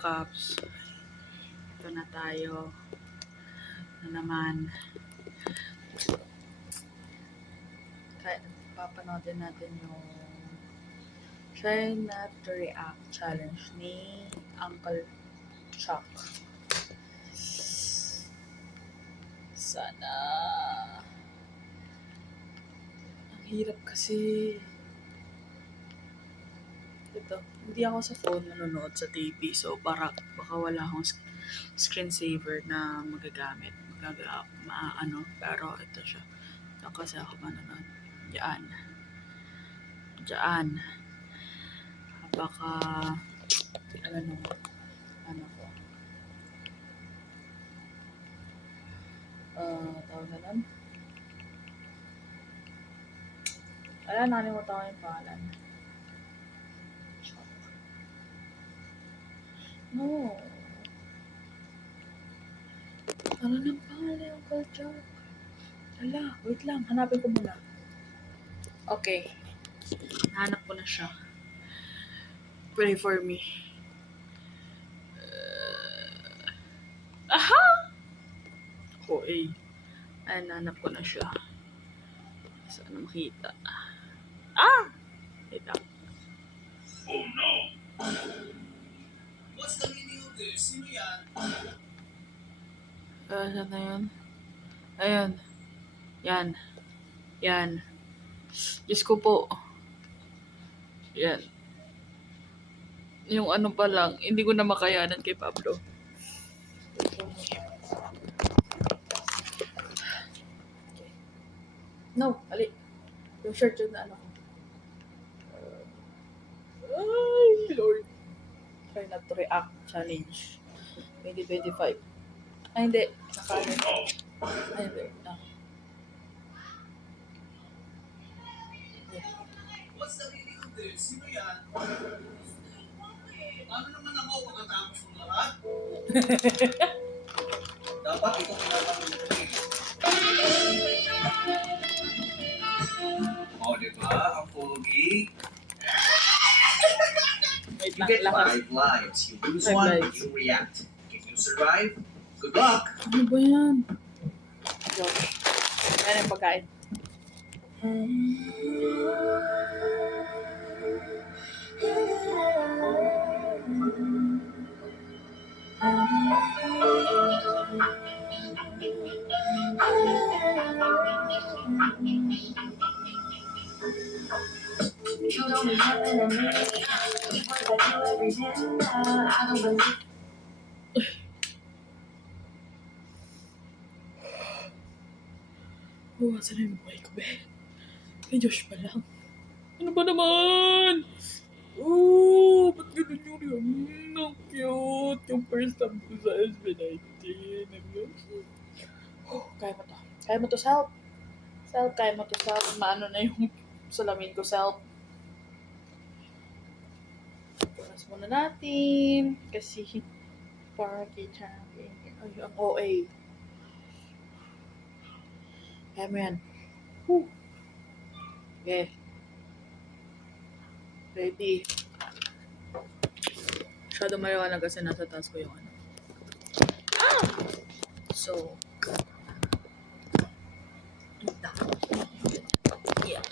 Kaps. Ito na tayo. Na naman. Papanoodin natin yung Try Not to React challenge ni Uncle Chuck. Sana. Ang hirap kasi. Ito, hindi ako sa phone nanonood sa TV, so baka wala akong screensaver na magagamit. Pero ito siya. Ito kasi ako manonood. Diyan. Baka, ano ko. Tawag na lang. Nakalimutan ko yung pangalan. No. Ano nang pangalan yung Uncle Chuck? Wait lang. Hanapin ko muna. Okay. Nahanap ko na siya. Pray for me. Aha! Ay, nahanap ko na siya. Saan makita? Wait lang. Oh no! What's the meaning of this? Sino yan? Saan na yun? Ayun. Yan. Diyos ko po. Yan. Yung ano pa lang, hindi ko na makayanan kay Pablo. No, ali. Yung shirt yun na ano ko. Ay, Lord. Try Not to React challenge. 2025. Ay, hindi. Nakalit. Ay, hindi. What's the meaning of this? Sino yan? Ano naman ako pagkatapos ng lahat? Dapat ito pinapanood ko eh. O, diba? Ang pogi. You get 5 lives. You lose 1, you react. If you survive, good luck! Ano ba yan? Josh. Yan yung pagkain. You don't be nothing to me. You work like you every day. I don't believe. Saan na yung buhay ko, be? Kay Josh pa lang. Ano ba naman? Ba't ganun yung yun? Ang cute. Yung first time ko sa SB19. Kaya mo to, Self. Kaya mo to, Self. Maano na yung salamin ko, Self. Punas muna natin. Kasi, party champion. Ay, ang OA. Kaya mo yan. Okay. Ready. Masyado maliwanag kasi nasa taas ko yung ano. So, yeah.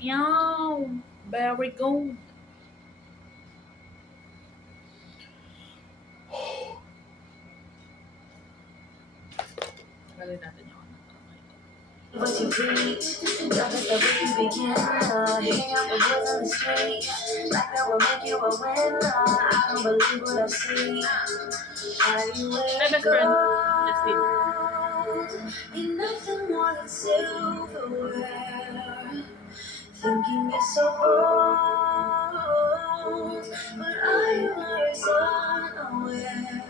Meow. Very good. Tagalin natin yung ano. What you preach, love is the way you begin. Hang out with boys on the street, like that will make you a winner. I don't believe what I see. How you My best friend, Justine. You're nothing more than silverware. Thinking you're so old, but I was unaware.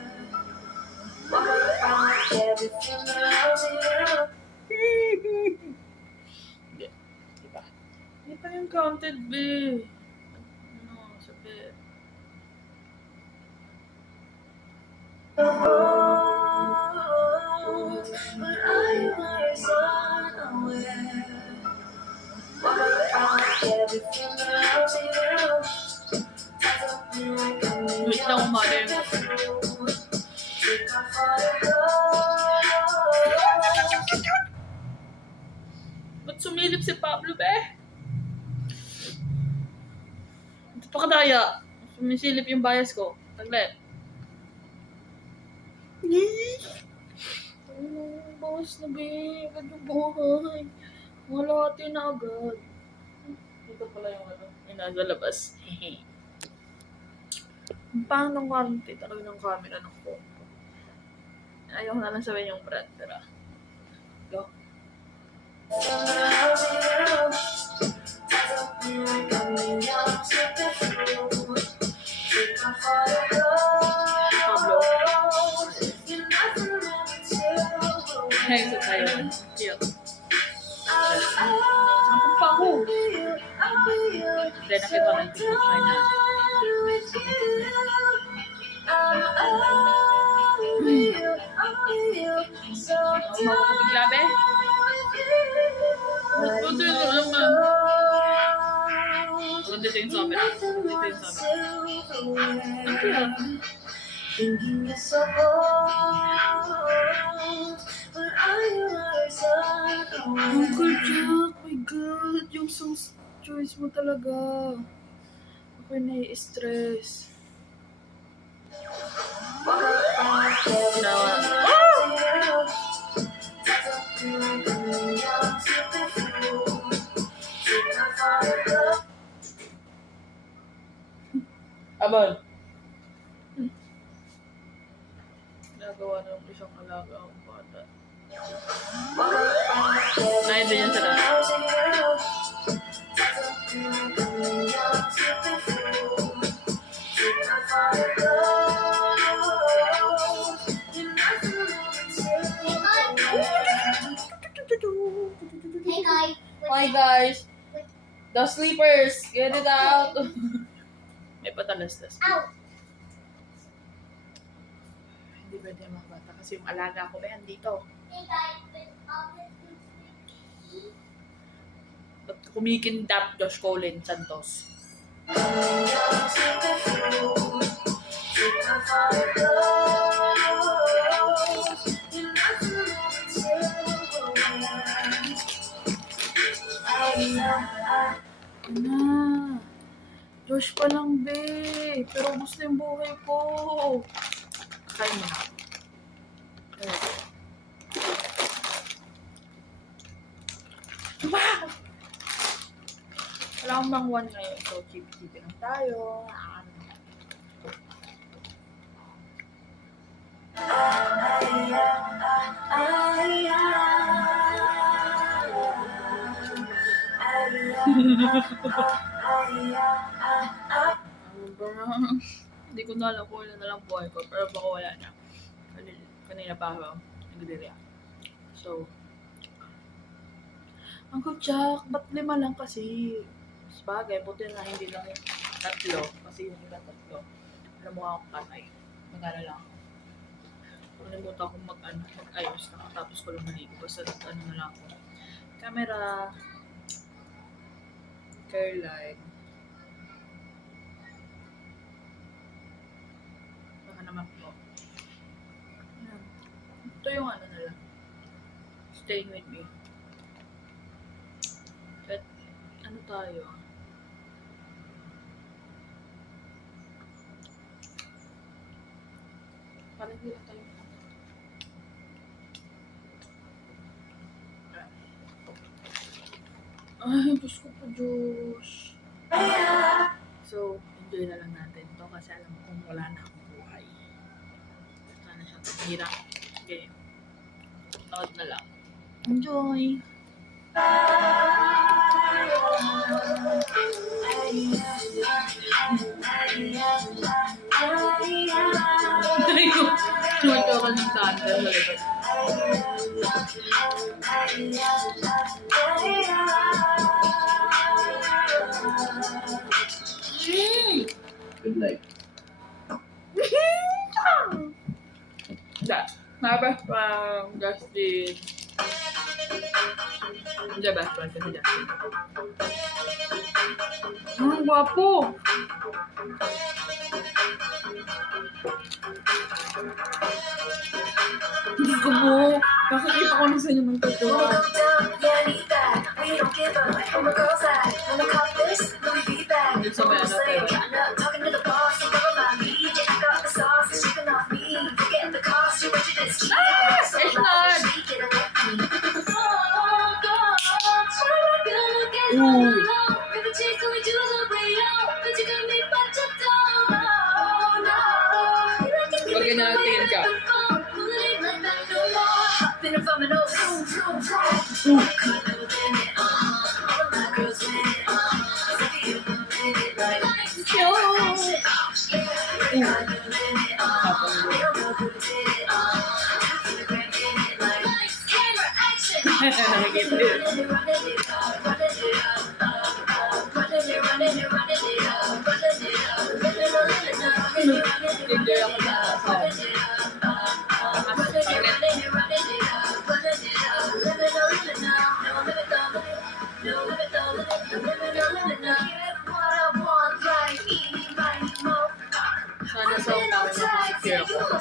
Walk around like everything around you. Diba? Hindi pa yung counted, be. Ano, sabi. But I was unaware. Walk around like everything around you. Wait lang umali. Ba't sumilip si Pablo, be? Ito pa kadaya. Sumisilip yung bias ko. Taglit. Bawas na, be. Agad yung buhay. Malati na agad. Ito pala yung ano. Yung nasa labas. Ang pangit ng quarantine talaga ng camera ng phone ko. Ayaw ko na lang sabihin yung brand. Tara. Go. Pablo. Hey, sa tayo. Cute. Nakapag pa ako. Then, nakita ko ng TikTok na yun. Makakabigla, be? Ito yung naman. Maganda siya yung camera. Ito yung camera. Thinking you're so bold, but are you outside the Uncle way? Jack, my God. Yung song choice mo talaga. Ako'y nai-stress. Abon. Nagawa na yung isang alaga akong bata. Nahin din yan sa lahat. Hey guys. Hi guys! The sleepers! Get it out! May patalastas. Ow! Hindi pwede mga bata kasi yung alaga ko ba yan dito. Hey guys. Ba't kumikindap Josh Colin Santos? Na, Josh pa lang, be. Pero gusto yung buhay ko. Kain mo na. Wow! Wala akong bang one ngayon. So, keep lang tayo. Hindi ko na alam kung ilan na lang buhay ko. Pero baka wala na. Kanina pa ako nagre-react. So, Uncle Jack, ba't 5 lang kasi? Sabagay, buti na hindi lang yung 3. Kasi yung iba 3. Alam mo akong kanay. Mag-ala lang ako. Nalimutan akong mag-ayos. Nakatapos ko lang maligo. Basta ano na lang ako. Camera. Care line. Baka naman po. Ayan. Ito yung ano na lang. Staying with me. At ano tayo? Parang hindi lang tayo. Ay, Diyos ko po, Diyos. So, enjoy na lang natin to kasi alam mo kung wala na akong buhay. Sana siya tumira. Okay. Nood na lang. Enjoy! Ay, ko. Tumatawa ka ng thunder sa likod. Good night. That. Nabas from Justin. Hindi, best friend ko si Justin. Ang gwapo! Diyos ko po, kakakita ko na sa inyo ng totoo. When we go down, yeah, I need that. We don't give up from a girl's side. When we caught this, Louis V bag. Dito sa may anak Say, ko. counting up, talking to the boss, you know about me. Jack got the sauce, it's shipping off me. Forgetting the cost, you wish it is cheap. So it's loud, not. she get a let me. Oh, God, try to get Ooh. along. Never chase till we do the way out. But you got me back to down. Oh, no. You like it, Huwag yun na tingin ka. Been a fun and Nakikita yun. Enjoy ako na song. Sana sa umamin makasecure ako.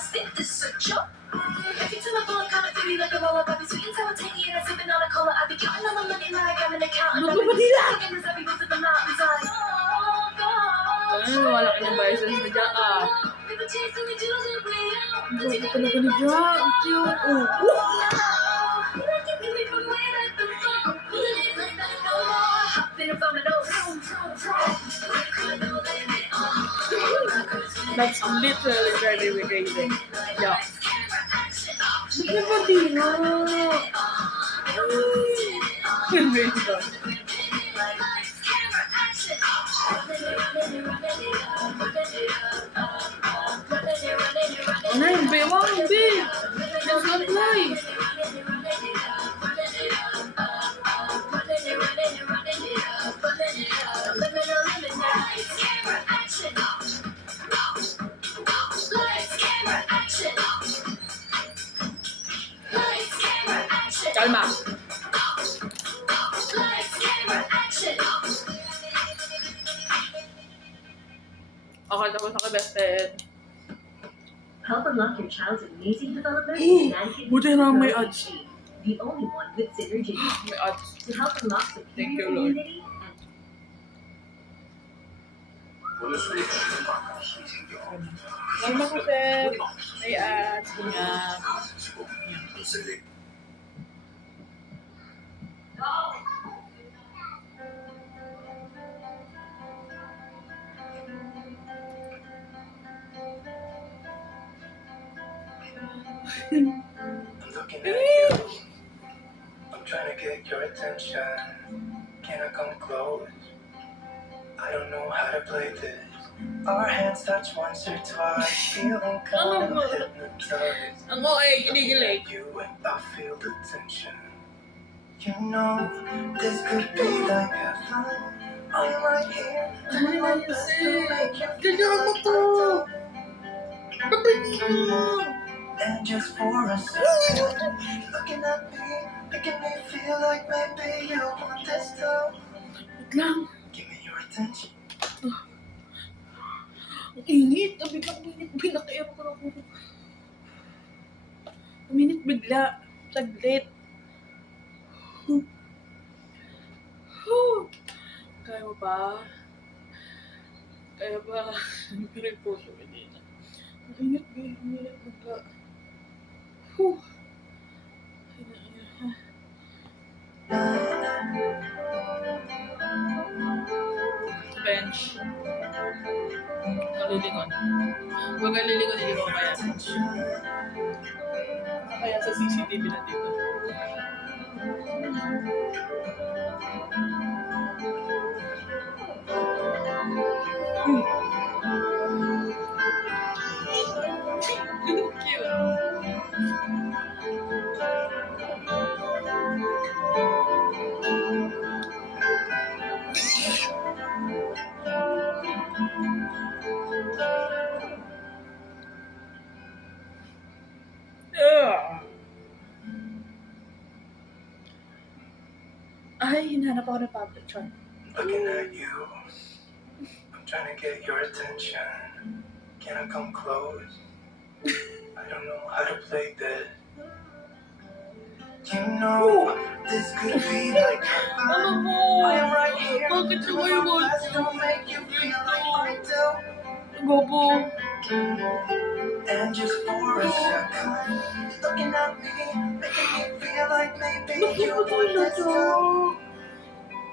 Every time I pull up, kinda feel like a roll up. I be sweet and sour, tangy, and I'm sipping on a cola. I be counting all the money like I'm an accountant. Ano ba nila? Thinking this every move to the mountains, like, oh, God. Ano, wala ka ng biases na dyan ah. Never chase till we do the way out. Ang gwapo talaga ni Jack. Ang cute. Oh. That's literally driving me crazy. Yeah. Bakit ba di nga? Wait ba? Ano yung bewang? Hindi. Let's not play. Kalma. Okay, tapos ako best friend. Help unlock your child's amazing development with Nankin Buti na may Growth odds. Aid, the only one with synergy May odds. to help unlock Thank superior you, Lord. immunity and Kalma ko, sir. May odds. Nga. I'm looking at you. I'm trying to get your attention. Can I come close? I don't know how to play this. Our hands touch once or twice, feeling kind of hypnotized. Ang okay, kinikilig. You and I feel the tension. You know, this could be like heaven. I'm right here, doing my best to make you feel Ganyan mo to. Babay mo. And just for a second, looking at me, making me feel like maybe you want this too. Wait lang. Give me your attention. Ang init. Ang biglang init. Pinaka-air ko na ako. Uminit bigla. Saglit. Kaya mo ba? Kaya ba? Pero yung puso ko din. Ang init bigla. Whew. Bench. Nalilingon. Huwag ang lilingon, hindi ko kaya. Kaya sa CCTV na dito. Ay, hinahanap ako ng Pablo Chan. Looking at you, I'm trying to get your attention. Can I come close? I don't know how to play this. You know, this could be like Ano fun. mo? I am right here. Bakit yung kayo mo? Let's don't make you feel like I do. Gobo. And just for a second, looking at me, making me feel like maybe Bakit you mo want tayo this too.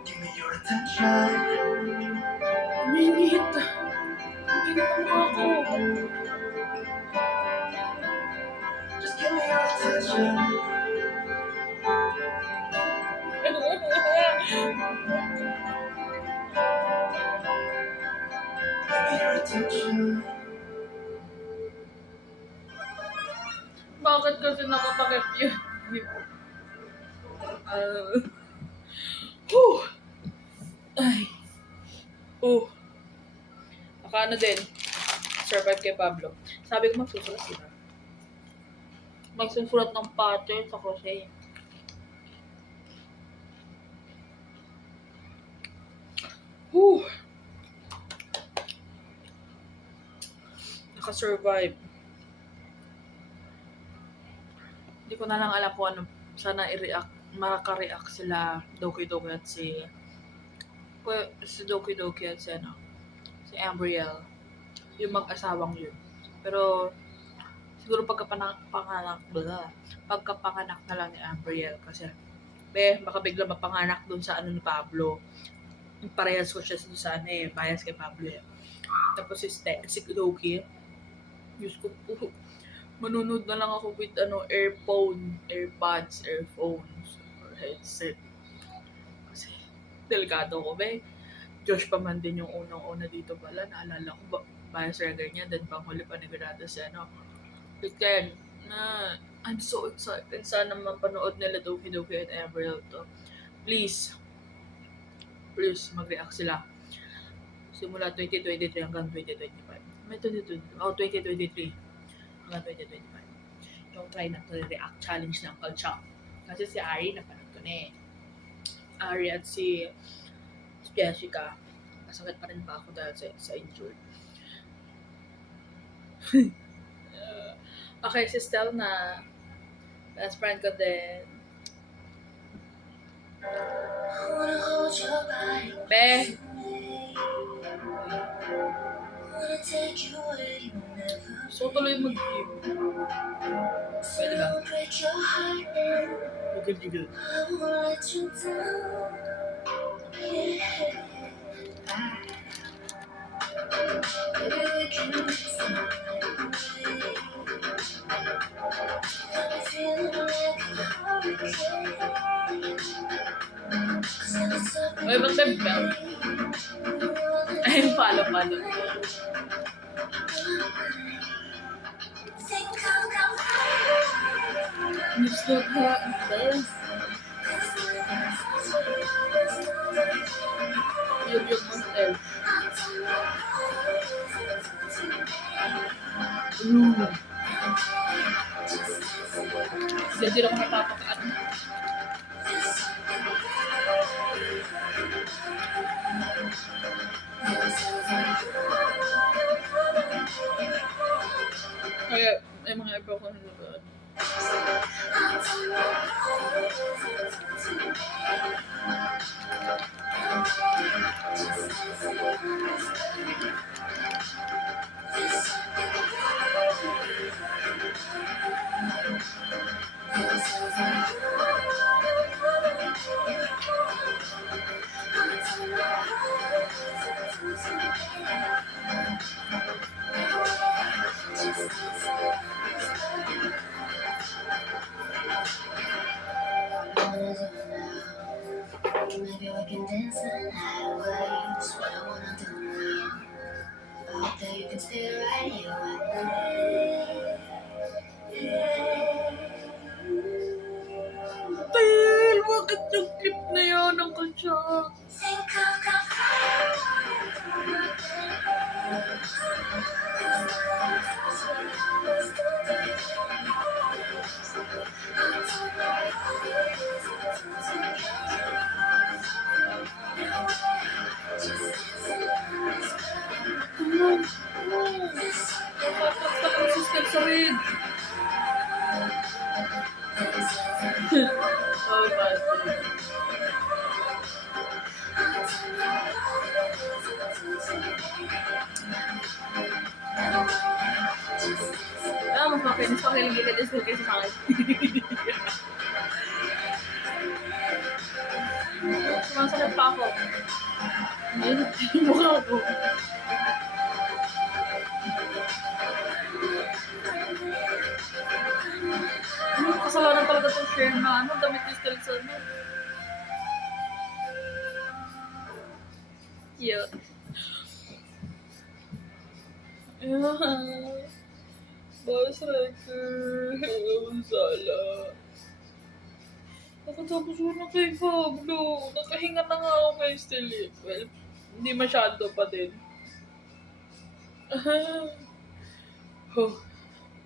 Give me your attention. Minit. Minit ang mukha ko. Just give me your attention. Give me your attention. Bakit kasi nakatakip yun? Whew. Ay. Nakaano din. Survive kay Pablo. Sabi ko magsusulat sila. Magsusulat ng pattern sa crochet. Whew. Naka-survive. Hindi ko na lang alam kung ano. Sana makaka-react sila Doki Doki at si Doki Doki at si si Ambriel. Yung mag-asawang yun. Pero siguro pagkapanganak na lang ni Ambriel kasi baka bigla mapanganak dun sa ni Pablo. Parehas ko siya sa bias kay Pablo eh. Tapos si Doki, Diyos ko po, manunod na lang ako with earpods, earphones, or headset. Kasi delikado ko Josh pa man din yung unang-una dito pala. Naalala ko bias regar niya. Then panghuli panigurado si Weekend na I'm so excited. Sana mapanood nila Doki Doki at Ambriel to. Please mag-react sila. Simula 2023 hanggang 2025. May 2023 hanggang 2025. Yung try na to react challenge ng Uncle Chuck. Kasi si Ari napanood ko na Ari at si Jessica. Masakit pa rin pa ako dahil sa injured. Okay, si Stel na best friend ko din. Wanna hold your body Be! wanna take you where you never So tuloy mag-game. Pwede ba? break your heart. Jiggle. I won't let you down. Yeah. Maybe we can make some way. I'm feeling like a hurricane. 'Cause I'm so Ay, ba't may bell? Ay, palo. think I'll come home. Lips look hot. Yung monster. Hindi ako napapakaan. Kaya, may mga iba ko nanonood. Maybe we can dance the night away. That's what I wanna do now. I hope that you Isa rin. Oh, Patrick. Mas makinis pakilig kita dyan sila kaysa sa akin. Sumasalat pa ako. Ayun, yung mukha ko. Kasalanan talaga itong share na damit ni Stel sa ano. Cute. Bas record. Sala. Nakatapos ko na kay Pablo. Nakahinga na nga ako kay Stel. Well, hindi masyado pa din.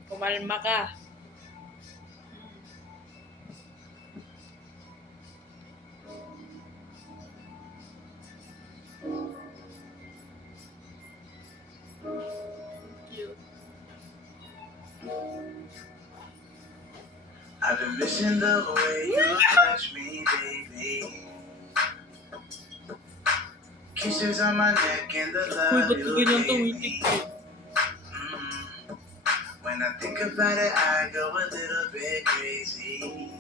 Kumalma ka. Cute. I've been missing the way you touch me, baby. Kisses on my neck and the Uy, love ba't you ganyan gave tumitik me. ko? When I think about it, I go a little bit crazy.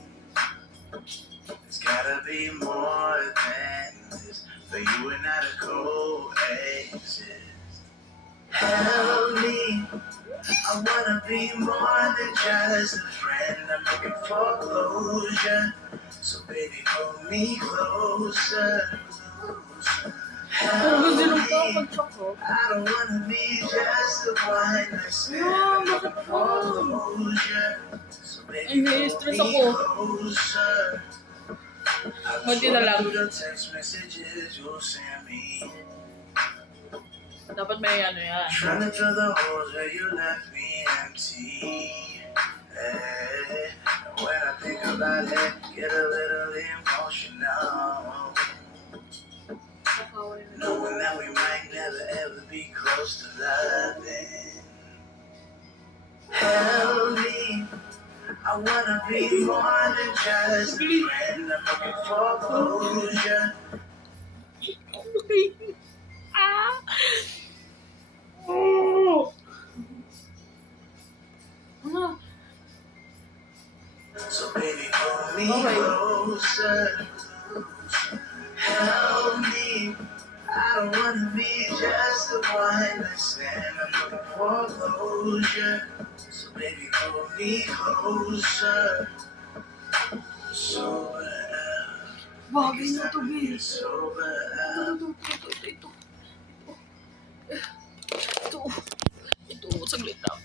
It's gotta be more than this, but you and I to coexist. Help me, I wanna be more than just a friend. I'm looking for closure, so baby, pull me closer. Pero Help gusto nung pa me, pag-choco. I don't wanna be just the one that's Yeah, I'm bakit looking for ba? closure, so Ay, baby, nai-stress pull me ako. closer. Konti na lang. The text messages you'll send me. Dapat may ano yan. Trying to fill the holes where you left me empty. Hey, when I think about it, get a little emotional. Knowing that we might never ever be close to loving. Help me, I wanna be more than just a friend. I'm looking for closure. Okay. Ah! Oh! Ah! So baby, pull me Okay. closer. Help me. I don't wanna be just the one that's saying I'm looking for closure. So baby, pull me closer. Sober up. Bagay na to, babe. Sober up. Ito, saglit lang.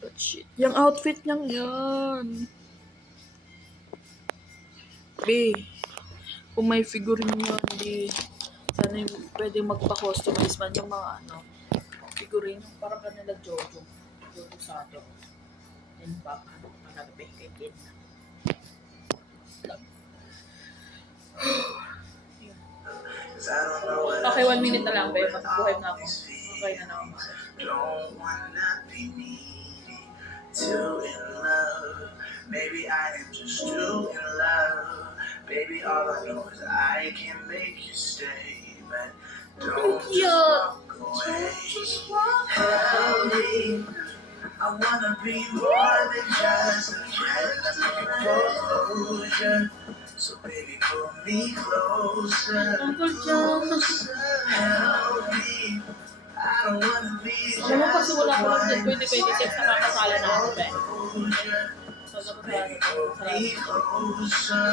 But shit. Yung outfit niyang yan. Be, kung may figurine yun, di, sana yung pwede magpa-customize man yung mga ano, figurine, parang kanila Jojo. Jojo Sato. Yan pa, ano, malagay kay Ken. Cause I don't know what Okay, 1 minute na lang, else babe. to do Magbuhay with na ako. all these Okay na naman. feelings. Don't wanna be needy, too in love. Maybe I am just too in love. Baby, all I know is I can make you stay, but don't just walk away. Help me, I wanna be more than just a friend. I'm looking for closure, so baby, pull me closer. Uncle John. Help me, I don't wanna be just Alam mo, kasi wala the ko lang one dyan 2026 na kakasala na ako, be. closure. So, dapat Baby, pull me closer.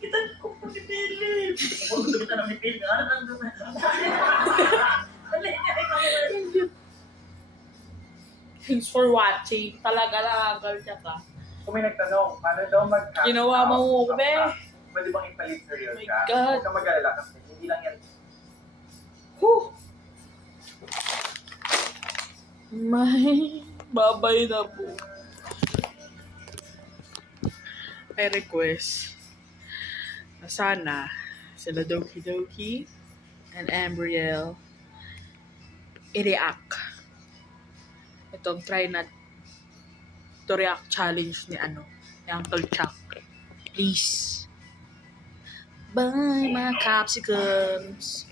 Kita ko po ni Philip. Huwag ko kita ni Philip. Ano nang dumaan? Thanks for watching. Talaga lang, girl ka. Kung may nagtanong, paano daw mag-cash Ginawa mo out? ko, be. Pwede bang ipalit sa real My cash? God. Huwag ka mag-alala kasi hindi lang yan. Whew. May babay na po. I request na sana sila Doki Doki and Ambriel i-react itong try na to react challenge ni Uncle Chuck. Please. Bye mga capsicums.